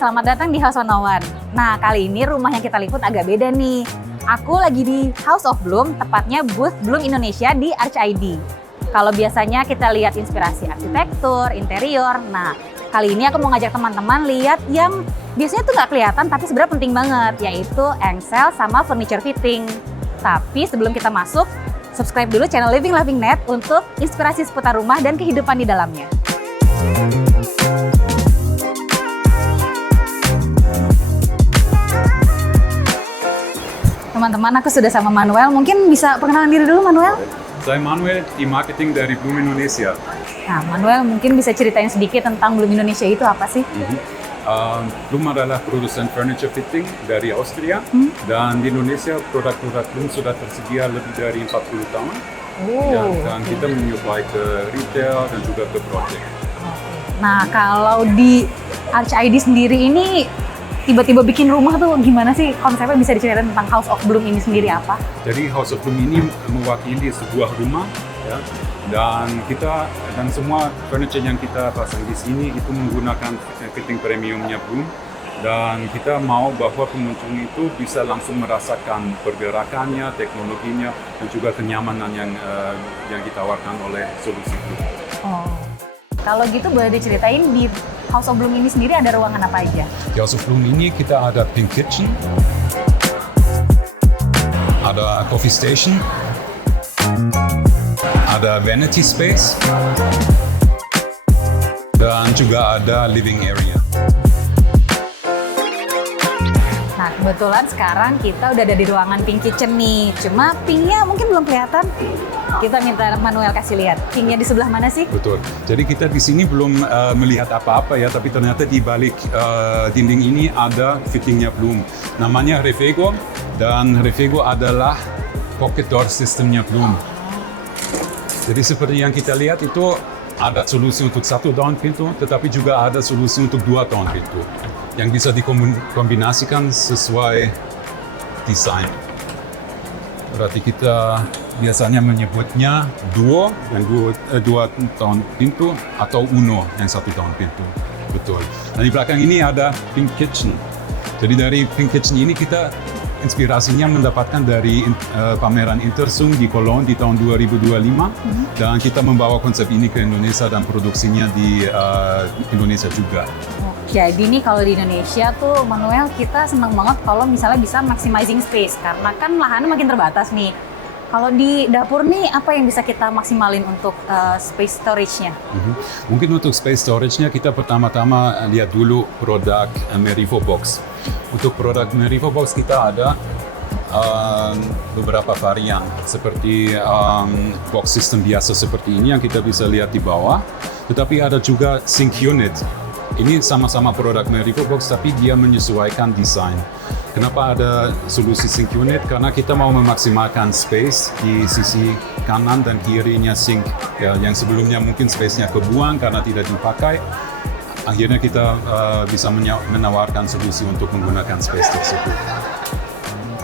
selamat datang di House 101. Nah, kali ini rumah yang kita liput agak beda nih. Aku lagi di House of Bloom, tepatnya booth Bloom Indonesia di Arch ID. Kalau biasanya kita lihat inspirasi arsitektur, interior, nah kali ini aku mau ngajak teman-teman lihat yang biasanya tuh nggak kelihatan tapi sebenarnya penting banget, yaitu engsel sama furniture fitting. Tapi sebelum kita masuk, subscribe dulu channel Living Loving Net untuk inspirasi seputar rumah dan kehidupan di dalamnya. Teman-teman, aku sudah sama Manuel. Mungkin bisa perkenalan diri dulu, Manuel? Saya Manuel, tim marketing dari Bloom Indonesia. Nah, Manuel mungkin bisa ceritain sedikit tentang Bloom Indonesia itu apa sih? Bloom adalah produsen furniture fitting dari Austria, dan di Indonesia produk-produk Bloom sudah tersedia lebih dari 40 tahun. Dan kita menyuplai ke retail dan juga ke project. Nah, kalau di Arch ID sendiri ini tiba-tiba bikin rumah tuh gimana sih konsepnya, bisa diceritain tentang House of Bloom ini sendiri apa? Jadi House of Bloom ini mewakili sebuah rumah, ya, dan semua furniture yang kita pasang di sini itu menggunakan fitting premiumnya Bloom, dan kita mau bahwa pengunjung itu bisa langsung merasakan pergerakannya, teknologinya, dan juga kenyamanan yang ditawarkan oleh solusi Bloom. Oh. Kalau gitu boleh diceritain di House of Bloom ini sendiri ada ruangan apa aja? Di House of Bloom ini kita ada pink kitchen, ada coffee station, ada vanity space, dan juga ada living area. Nah, kebetulan sekarang kita udah ada di ruangan pink kitchen nih. Cuma pinknya mungkin belum kelihatan. Kita minta Manuel kasih lihat. Pinknya di sebelah mana sih? Betul. Jadi kita di sini belum melihat apa-apa ya, tapi ternyata di balik dinding ini ada fittingnya Bloom. Namanya Refego, dan Refego adalah pocket door systemnya Bloom. Jadi seperti yang kita lihat itu ada solusi untuk satu daun pintu, tetapi juga ada solusi untuk dua daun pintu yang bisa dikombinasikan sesuai desain. Berarti kita biasanya menyebutnya duo yang dua daun pintu, atau uno yang satu daun pintu. Betul. Nah, di belakang ini ada pink kitchen. Jadi dari pink kitchen ini kita inspirasinya mendapatkan dari pameran Intersum di Cologne di tahun 2025, dan kita membawa konsep ini ke Indonesia dan produksinya di Indonesia juga. Jadi nih kalau di Indonesia tuh Manuel, kita senang banget kalau misalnya bisa maximizing space, karena kan lahannya makin terbatas nih. Kalau di dapur nih, apa yang bisa kita maksimalin untuk space storage-nya? Mungkin untuk space storage-nya kita pertama-tama lihat dulu produk Merivo Box. Untuk produk Merivo Box kita ada beberapa varian, seperti box system biasa seperti ini yang kita bisa lihat di bawah. Tetapi ada juga sink unit. Ini sama-sama produk Merivo Box, tapi dia menyesuaikan desain. Kenapa ada solusi sink unit? Karena kita mau memaksimalkan space di sisi kanan dan kirinya sink, ya, yang sebelumnya mungkin space-nya kebuang karena tidak dipakai. Akhirnya kita bisa menawarkan solusi untuk menggunakan space tersebut.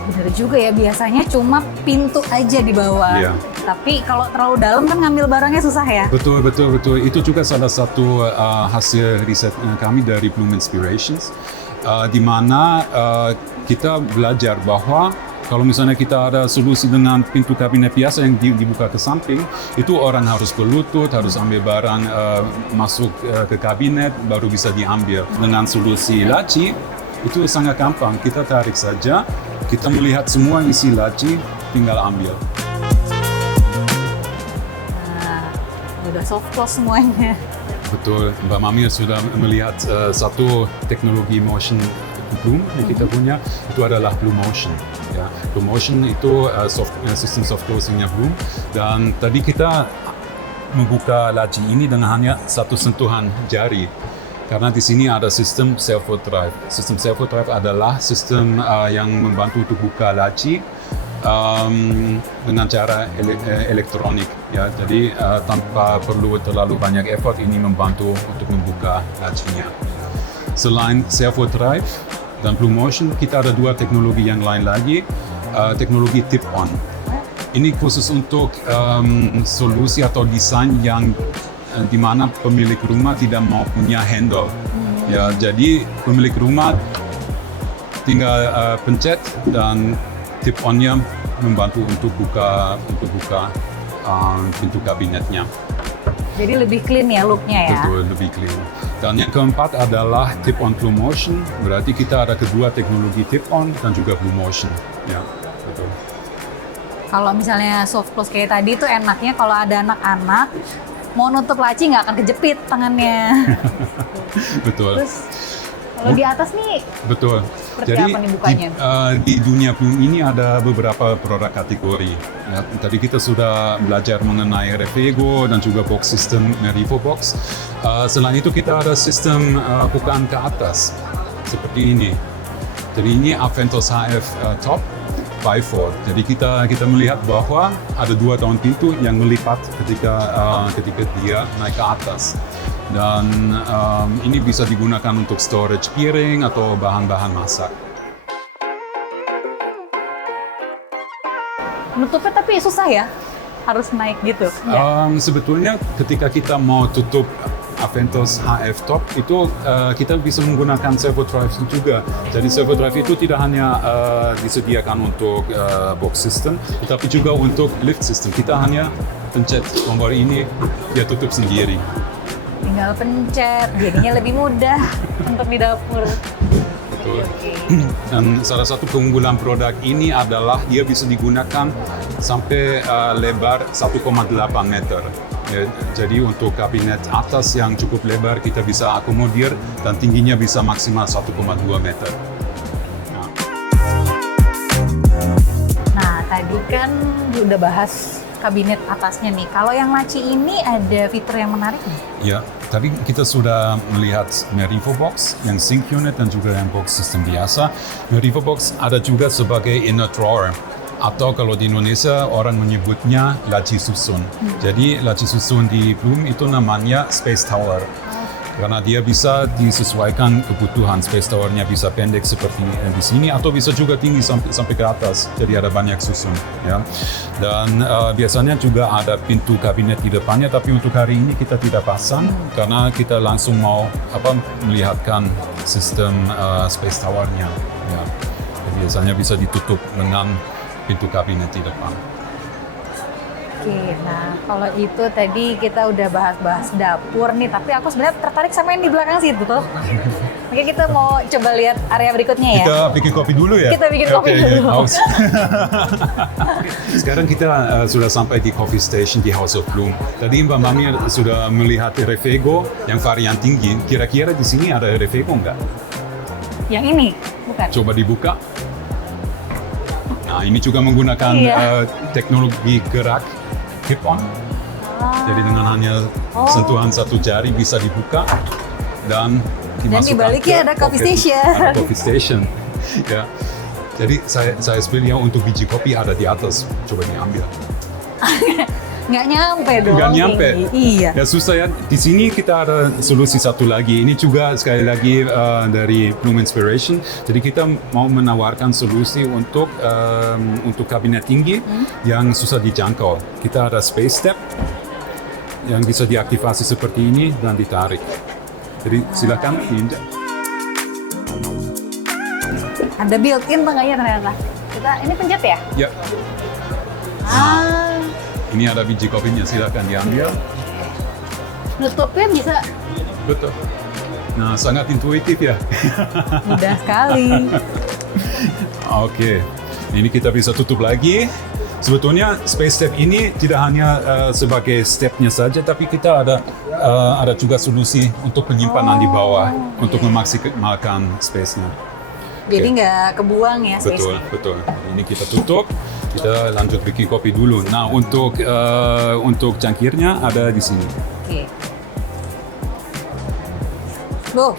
Bener juga ya, biasanya cuma pintu aja di bawah. Iya. Tapi kalau terlalu dalam kan ngambil barangnya susah ya? Betul. Itu juga salah satu hasil riset kami dari Bloom Inspirations, di mana kita belajar bahwa kalau misalnya kita ada solusi dengan pintu kabinet biasa yang dibuka ke samping, itu orang harus berlutut, harus ambil barang masuk ke kabinet, baru bisa diambil. Dengan solusi laci, itu sangat gampang. Kita tarik saja, kita melihat semua isi laci, tinggal ambil. Nah, udah soft close semuanya. Betul, Mbak Mami sudah melihat satu teknologi motion Bloom yang kita punya, itu adalah Bloom Motion. Ya, Bloom Motion itu sistem soft closing-nya Bloom, dan tadi kita membuka laci ini dengan hanya satu sentuhan jari. Karena di sini ada sistem servo drive. Sistem servo drive adalah sistem yang membantu untuk buka laci dengan cara elektronik. Ya, jadi tanpa perlu terlalu banyak effort, ini membantu untuk membuka lacinya. Selain servo drive dan Bloom Motion, kita ada dua teknologi yang lain lagi. Teknologi tip-on. Ini khusus untuk solusi atau desain yang di mana pemilik rumah tidak mau punya handle. Ya, jadi pemilik rumah tinggal pencet dan tip on-nya membantu untuk buka pintu kabinetnya. Jadi lebih clean ya looknya ya. Betul, lebih clean. Dan yang keempat adalah tip on Blue Motion. Berarti kita ada kedua teknologi tip on dan juga Blue Motion. Ya, betul. Kalau misalnya soft close kayak tadi tuh enaknya kalau ada anak-anak mau nutup laci nggak akan kejepit tangannya. Betul. Terus kalau di atas nih Betul. seperti Jadi apa nih bukanya? di dunia Bloom ini ada beberapa produk kategori. Ya, tadi kita sudah belajar mengenai Refego dan juga box system Merivo Box. Selain itu kita ada sistem bukaan ke atas seperti ini. Jadi ini Aventos HF Top by 4. Jadi kita melihat bahwa ada dua daun pintu yang melipat ketika dia naik ke atas. Dan ini bisa digunakan untuk storage piring atau bahan-bahan masak. Nutupnya tapi susah ya? Harus naik gitu? Sebetulnya ketika kita mau tutup Aventos HF Top itu kita bisa menggunakan servo drive juga. Jadi servo drive itu tidak hanya disediakan untuk box system, tetapi juga untuk lift system. Kita hanya pencet tombol ini, dia tutup sendiri. Tinggal pencet, jadinya lebih mudah untuk di dapur. Betul. Dan salah satu keunggulan produk ini adalah dia bisa digunakan sampai lebar 1,8 meter. Ya, jadi untuk kabinet atas yang cukup lebar kita bisa akomodir dan tingginya bisa maksimal 1,2 meter. Nah, tadi kan udah bahas kabinet atasnya nih. Kalau yang laci ini ada fitur yang menarik nih? Ya, tadi kita sudah melihat Merivo Box yang sync unit dan juga yang box system biasa. Merivo Box ada juga sebagai inner drawer. Atau kalau di Indonesia orang menyebutnya laci susun. Jadi laci susun di Bloom itu namanya space tower. Karena dia bisa disesuaikan kebutuhan. Space towernya bisa pendek seperti di sini atau bisa juga tinggi sampai ke atas. Jadi ada banyak susun. Ya. Dan biasanya juga ada pintu kabinet di depannya. Tapi untuk hari ini kita tidak pasang karena kita langsung mau melihatkan sistem space towernya. Ya. Biasanya bisa ditutup dengan pintu kabinet di depan. Oke, nah kalau itu tadi kita udah bahas-bahas dapur nih, tapi aku sebenarnya tertarik sama yang di belakang situ tuh. Oke, kita mau coba lihat area berikutnya ya. Kita bikin kopi dulu ya? Kita bikin kopi dulu. Haus. Sekarang kita sudah sampai di coffee station di House of Bloom. Tadi Mbak Mami sudah melihat Refego yang varian tinggi. Kira-kira di sini ada Refego nggak? Yang ini? Bukan? Coba dibuka. Nah, ini juga menggunakan teknologi gerak keep on. Jadi dengan hanya sentuhan satu jari bisa dibuka dan dimasukkan. Dan di baliknya ada coffee station. Ada coffee station. Ya. Jadi saya pilih yang untuk biji kopi ada di atas. Coba diambil. Nggak nyampe dong. Nggak nyampe. Iya. Ya susah ya. Di sini kita ada solusi satu lagi. Ini juga sekali lagi dari Bloom Inspiration. Jadi kita mau menawarkan solusi untuk kabinet tinggi yang susah dijangkau. Kita ada space step yang bisa diaktifasi seperti ini dan ditarik. Jadi silakan diinjak. Ada built-in tengahnya ternyata. Ini pencet ya? Ya. Ini ada biji kopinya, silakan diambil. Nutupnya bisa? Betul. Nah, sangat intuitif ya. Mudah sekali. Oke, ini kita bisa tutup lagi. Sebetulnya space step ini tidak hanya sebagai stepnya saja, tapi kita ada juga solusi untuk penyimpanan di bawah untuk memaksimalkan space-nya. Jadi nggak kebuang ya space-nya. Betul. Ini kita tutup, kita lanjut bikin kopi dulu. Nah, untuk cangkirnya ada di sini. Oke. Loh,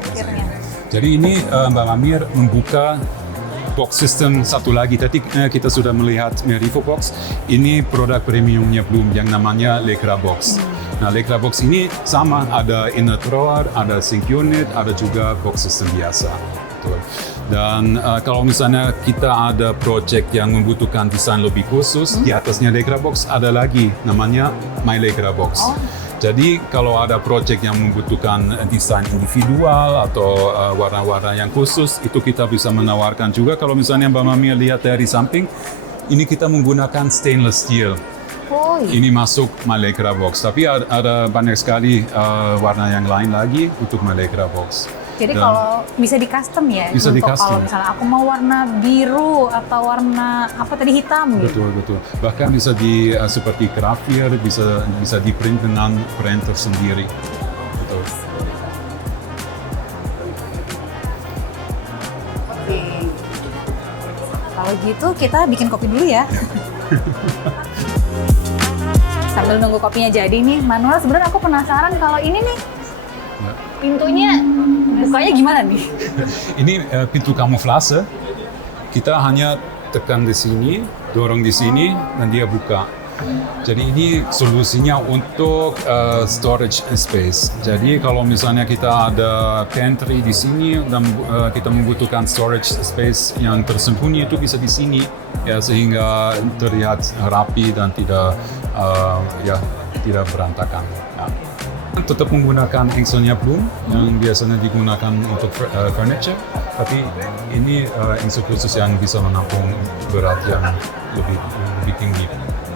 cangkirnya. Jadi ini Mbak Mamir membuka box system satu lagi. Tadi kita sudah melihat Merivo Box. Ini produk premiumnya Bloom yang namanya Legra Box. Nah, Legra Box ini sama, ada inner drawer, ada sync unit, ada juga box system biasa. Betul. Dan kalau misalnya kita ada project yang membutuhkan desain lebih khusus, di atasnya Legra Box ada lagi namanya My Legra Box. Jadi kalau ada proyek yang membutuhkan desain individual atau warna-warna yang khusus, itu kita bisa menawarkan juga. Kalau misalnya Mbak Mami lihat dari samping, ini kita menggunakan stainless steel. Oh, iya. Ini masuk Malegra Box, tapi ada banyak sekali warna yang lain lagi untuk Malegra Box. Jadi Dan kalau bisa di custom ya, bisa untuk di-custom. kalau misalnya aku mau warna biru atau warna apa tadi hitam gitu. betul. Bahkan bisa seperti grafir, bisa di print dengan printer sendiri. Betul. Oke. Kalau gitu kita bikin kopi dulu ya. Sambil nunggu kopinya jadi nih, Manuel, sebenarnya aku penasaran kalau ini nih Ya. pintunya bukanya gimana nih? Ini pintu kamuflase. Kita hanya tekan di sini, dorong di sini, dan dia buka. Jadi ini solusinya untuk storage space. Jadi kalau misalnya kita ada pantry di sini dan kita membutuhkan storage space yang tersembunyi, itu bisa di sini, ya, sehingga terlihat rapi dan tidak berantakan. Ya. Tetap menggunakan engselnya Bloom yang biasanya digunakan untuk furniture, tapi ini engsel khusus yang bisa menampung berat yang lebih tinggi.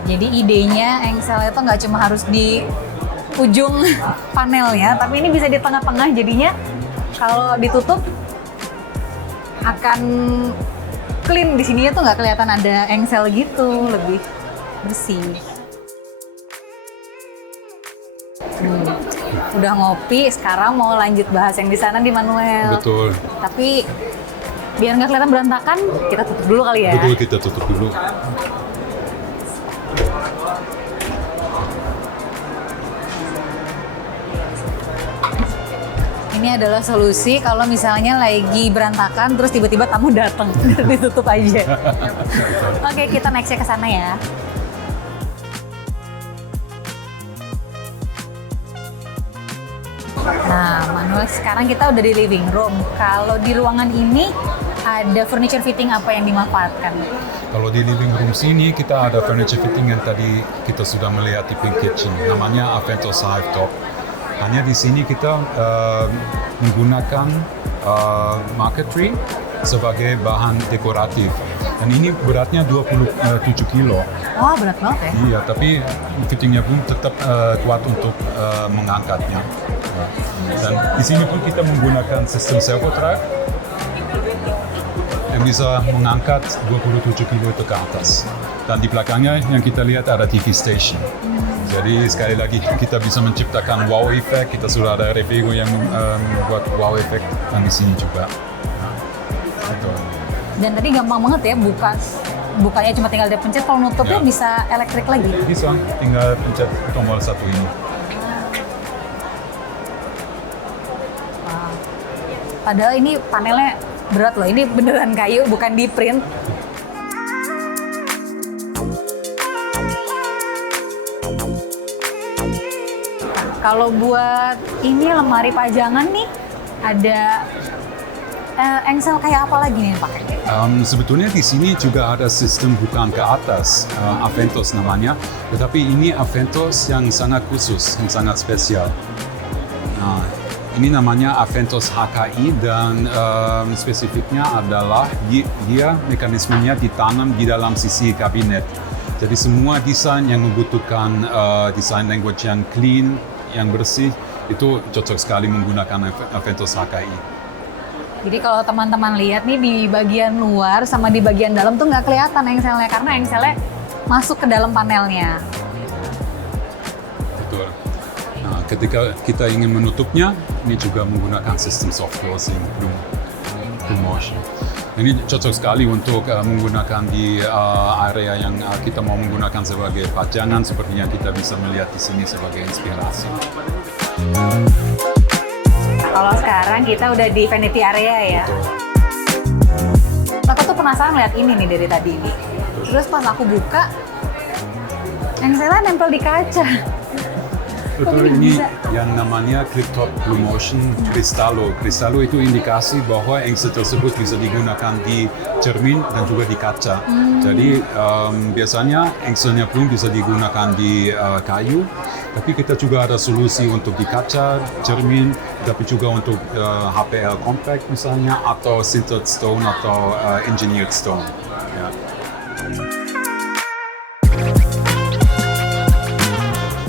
Jadi idenya engsel itu nggak cuma harus di ujung panelnya, tapi ini bisa di tengah-tengah, jadinya kalau ditutup akan clean. Di sininya tuh nggak kelihatan ada engsel gitu, lebih bersih. Udah ngopi, sekarang mau lanjut bahas yang di sana di Manuel. Betul. Tapi biar nggak kelihatan berantakan, kita tutup dulu kali ya. Betul, kita tutup dulu. Ini adalah solusi kalau misalnya lagi berantakan terus tiba-tiba tamu datang, ditutup aja. Oke, kita nextnya ke sana ya. Nah, Manuel, sekarang kita udah di living room. Kalau di ruangan ini ada furniture fitting apa yang dimanfaatkan? Kalau di living room sini kita ada furniture fitting yang tadi kita sudah melihat di Pink Kitchen, namanya Aventos Hive Top. Hanya di sini kita menggunakan marquetry sebagai bahan dekoratif. Dan ini beratnya 27 kilo. Wah, berat banget ya. Iya, tapi fittingnya pun tetap kuat untuk mengangkatnya. Dan di sini pun kita menggunakan sistem servo drive yang bisa mengangkat 27 kilo itu ke atas. Dan di belakangnya yang kita lihat ada TV station. Jadi sekali lagi kita bisa menciptakan wow effect. Kita sudah ada Refego yang membuat wow effect dan di sini juga. Dan tadi gampang banget ya, bukanya cuma tinggal dipencet, kalau nutupnya Ya. bisa elektrik lagi. Bisa, tinggal pencet tombol satu ini. Padahal ini panelnya berat loh, ini beneran kayu, bukan di print. Kalau buat ini lemari pajangan nih, ada engsel kayak apa lagi nih yang pakai? Sebetulnya di sini juga ada sistem bukan ke atas, Aventos namanya, tetapi ini Aventos yang sangat khusus, yang sangat spesial. Nah, ini namanya Aventos HKI dan spesifiknya adalah dia mekanismenya ditanam di dalam sisi kabinet. Jadi semua desain yang membutuhkan desain language yang clean, yang bersih, itu cocok sekali menggunakan Aventos HKI. Jadi kalau teman-teman lihat nih di bagian luar sama di bagian dalam tuh nggak kelihatan engselnya, karena engselnya masuk ke dalam panelnya. Betul. Nah, ketika kita ingin menutupnya, ini juga menggunakan sistem soft closing, Bloom motion. Ini cocok sekali untuk menggunakan di area yang kita mau menggunakan sebagai pajangan, seperti yang kita bisa melihat di sini sebagai inspirasi. Kalau sekarang kita udah di vanity area ya. Aku tuh penasaran lihat ini nih dari tadi nih. Terus pas aku buka, engselnya nempel di kaca. betul ini yang namanya clip top blue motion Cristallo. Cristallo itu indikasi bahwa engsel tersebut bisa digunakan di cermin dan juga di kaca. Jadi biasanya engselnya Bloom bisa digunakan di kayu, tapi kita juga ada solusi untuk di kaca, cermin, tapi juga untuk HPL compact misalnya, atau sintered stone atau engineered stone. Ya.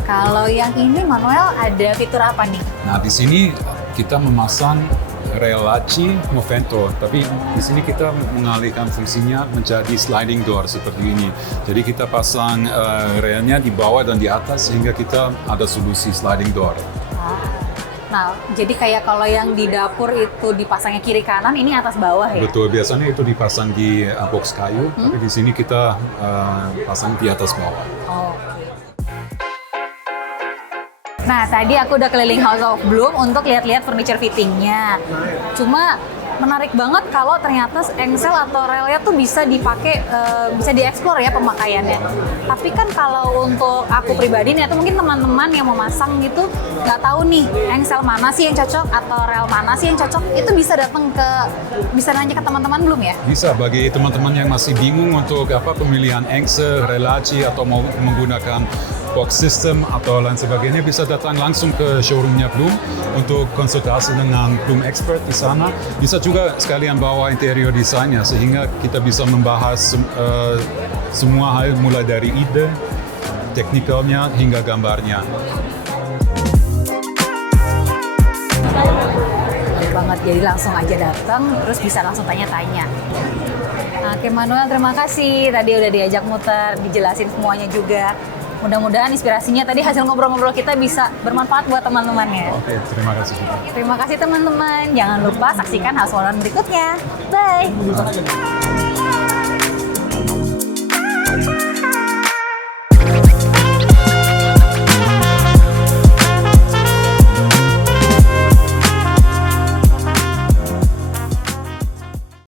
Kalau yang ini Manuel ada fitur apa nih? Nah, di sini kita memasang rel laci Movento, tapi di sini kita mengalihkan fungsinya menjadi sliding door seperti ini. Jadi kita pasang relnya di bawah dan di atas sehingga kita ada solusi sliding door. Nah, jadi kayak kalau yang di dapur itu dipasangnya kiri kanan, ini atas bawah ya? Betul, biasanya itu dipasang di box kayu, tapi di sini kita pasang di atas bawah. Oke. Nah, tadi aku udah keliling House of Bloom untuk lihat-lihat furniture fittingnya. Cuma menarik banget kalau ternyata engsel atau relnya tuh bisa dipakai, bisa dieksplor ya pemakaiannya. Tapi kan kalau untuk aku pribadi nih, atau mungkin teman-teman yang mau masang gitu, nggak tahu nih engsel mana sih yang cocok atau rel mana sih yang cocok, itu bisa bisa nanya ke teman-teman belum ya? Bisa, bagi teman-teman yang masih bingung untuk pemilihan engsel, relaci, atau mau menggunakan box system atau lain sebagainya, bisa datang langsung ke showroomnya Bloom untuk konsultasi dengan Bloom expert di sana. Bisa juga sekalian bawa interior desainnya sehingga kita bisa membahas semua hal mulai dari ide, teknikalnya hingga gambarnya. Baik banget, jadi langsung aja datang, terus bisa langsung tanya-tanya. Oke Manuel, terima kasih. Tadi udah diajak muter, dijelasin semuanya juga. Mudah-mudahan inspirasinya tadi hasil ngobrol-ngobrol kita bisa bermanfaat buat teman-temannya. Oke, terima kasih juga. Terima kasih teman-teman. Jangan lupa saksikan hasil berikutnya. Bye!